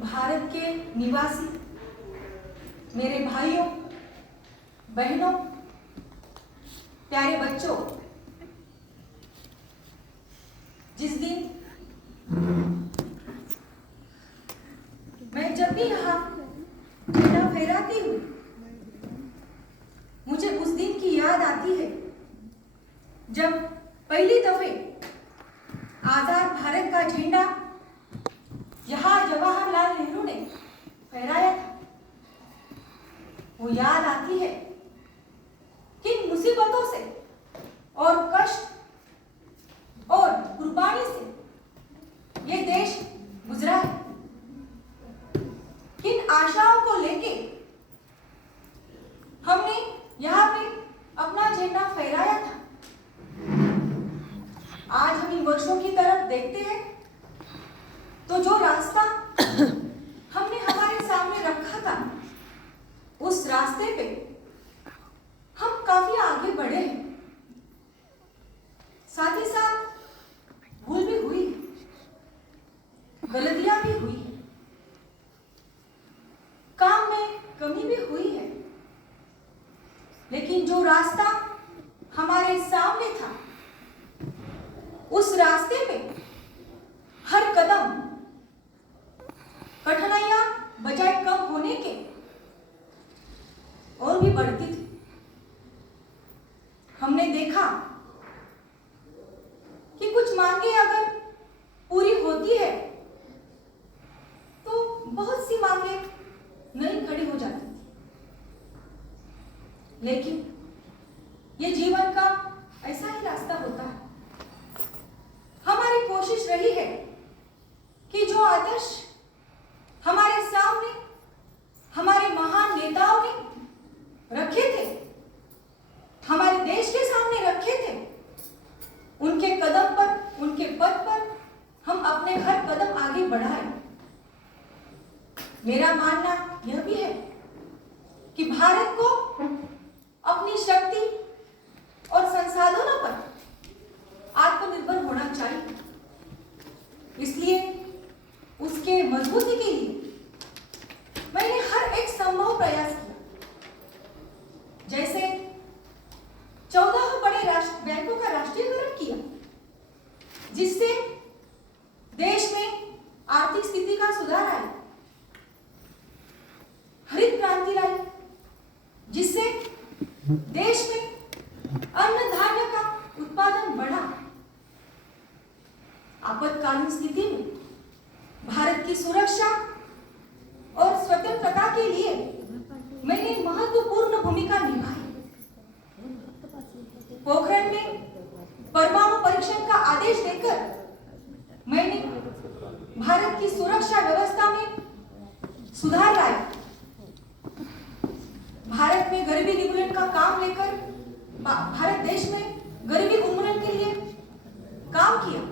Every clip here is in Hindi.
भारत के निवासी मेरे भाइयों, बहनों, प्यारे बच्चों, जिस दिन मैं जब भी यहाँ झंडा फहराती हूँ, मुझे उस दिन की याद आती है जब पहली दफे आजाद भारत का झंडा यहाँ जवाहरलाल नेहरू ने फहराया था। वो याद आती है किन मुसीबतों से और कष्ट और कुर्बानी से ये देश गुजरा है, किन आशाओं को लेके हमने यहाँ पे अपना झंडा फहराया था। आज हम इन वर्षों की तरफ देखते हैं तो जो रास्ता हमने हमारे सामने रखा था, उस रास्ते पे हम काफी आगे बढ़े हैं। साथ ही साथ भूल भी हुई, गलतियां भी हुई, काम में कमी भी हुई है, लेकिन जो रास्ता हमारे सामने था, उस रास्ते पे हर कदम कठिनाइयां बजाय कम होने के और भी बढ़ती थी। हमने देखा कि कुछ मांगे अगर पूरी होती है तो बहुत सी मांगे नहीं खड़ी हो जाती थी, लेकिन ये जीवन का ऐसा ही रास्ता होता है। हमारी कोशिश रही है कि जो आदर्श हमारे सामने हमारे महान नेताओं ने रखे थे, हमारे देश के सामने रखे थे, उनके कदम पर, उनके पद पर हम अपने हर कदम आगे बढ़ाएं। मेरा मानना यह भी है कि भारत को अपनी शक्ति और संसाधनों पर आत्मनिर्भर होना चाहिए। इसलिए उसके मजबूती के लिए मैंने हर एक संभव प्रयास किया। जैसे 14 बड़े बैंकों का राष्ट्रीयकरण किया, जिससे देश में आर्थिक स्थिति का सुधार आया। हरित क्रांति लाई, जिससे देश में अन्न धान्य का उत्पादन बढ़ा। आपातकालीन स्थिति में भारत की सुरक्षा और स्वतंत्रता के लिए मैंने महत्वपूर्ण भूमिका निभाई। पोखरण में परमाणु परीक्षण का आदेश देकर मैंने भारत की सुरक्षा व्यवस्था में सुधार लाया। भारत में गरीबी निर्मूलन का काम लेकर भारत देश में गरीबी उन्मूलन के लिए काम किया।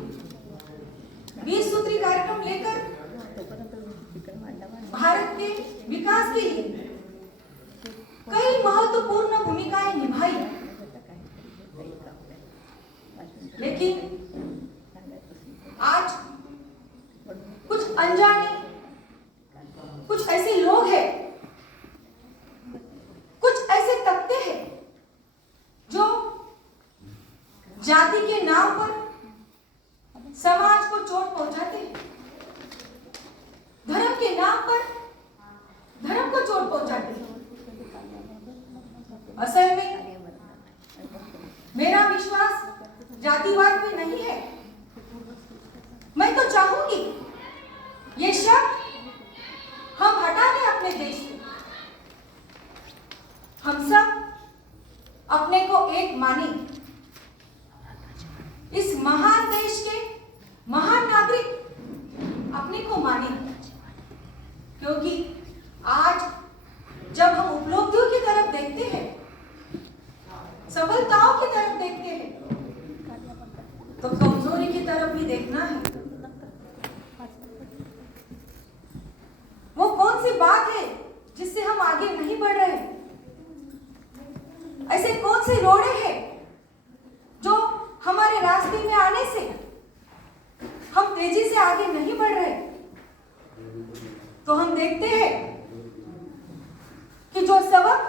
20 सूत्री कार्यक्रम लेकर भारत के विकास के लिए कई महत्वपूर्ण भूमिकाएं निभाई। लेकिन आज कुछ अनजाने, कुछ ऐसे लोग हैं, कुछ ऐसे तख्ते हैं जो जाति के नाम पर समाज को चोट पहुंचाते हैं, धर्म के नाम पर धर्म को चोट पहुंचाते हैं। असल में मेरा विश्वास जातिवाद में नहीं है। मैं तो चाहूंगी ये शब्द हम हटा दें अपने देश से। हम सब अपने को एक माने, इस महान देश के महान नागरिक अपने को माने, क्योंकि आज जब हम उपलब्धियों की तरफ देखते हैं, सफलताओं की तरफ देखते हैं, तो कमजोरी की तरफ भी देखना है। वो कौन सी बात है जिससे हम आगे नहीं बढ़ रहे? ऐसे कौन से रोड़े हैं जो हमारे रास्ते में आने से हम तेजी से आगे नहीं बढ़ रहे? तो हम देखते हैं कि जो सबक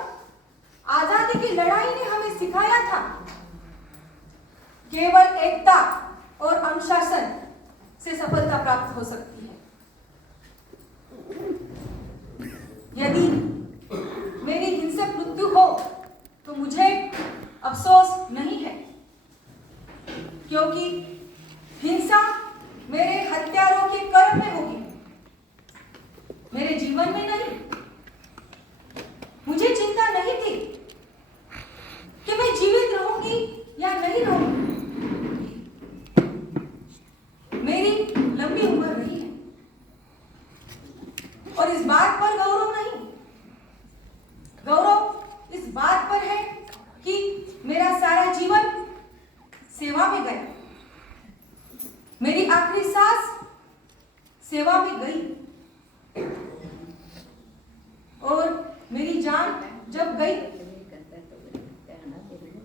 आजादी की लड़ाई ने हमें सिखाया था, केवल एकता और अनुशासन से सफलता प्राप्त हो सकती है। यदि मेरी हिंसक मृत्यु हो तो मुझे अफसोस नहीं है, क्योंकि हिंसा मेरे हत्यारों के कर्म में होगी, मेरे जीवन में नहीं। मुझे चिंता नहीं थी कि मैं जीवित रहूंगी या नहीं रहूंगी। मेरी लंबी उम्र रही है और इस बात पर गौरव नहीं, गौरव इस बात पर है कि मेरा सारा जीवन सेवा में गया, मेरी आखिरी सांस सेवा में गई, और मेरी जान जब गई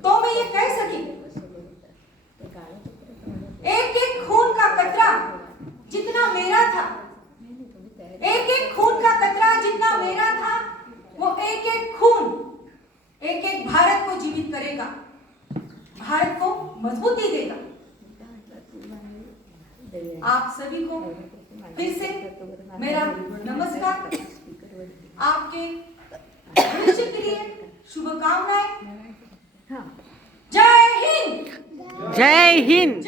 तो मैं ये कह सकी, एक एक खून का कतरा जितना मेरा था, एक एक खून का कतरा जितना मेरा था, वो एक एक खून एक एक भारत को जीवित करेगा, भारत को मजबूती देगा। आप सभी को फिर से मेरा नमस्कार, आपके भविष्य के लिए शुभकामनाएं। जय हिंद, जय हिंद।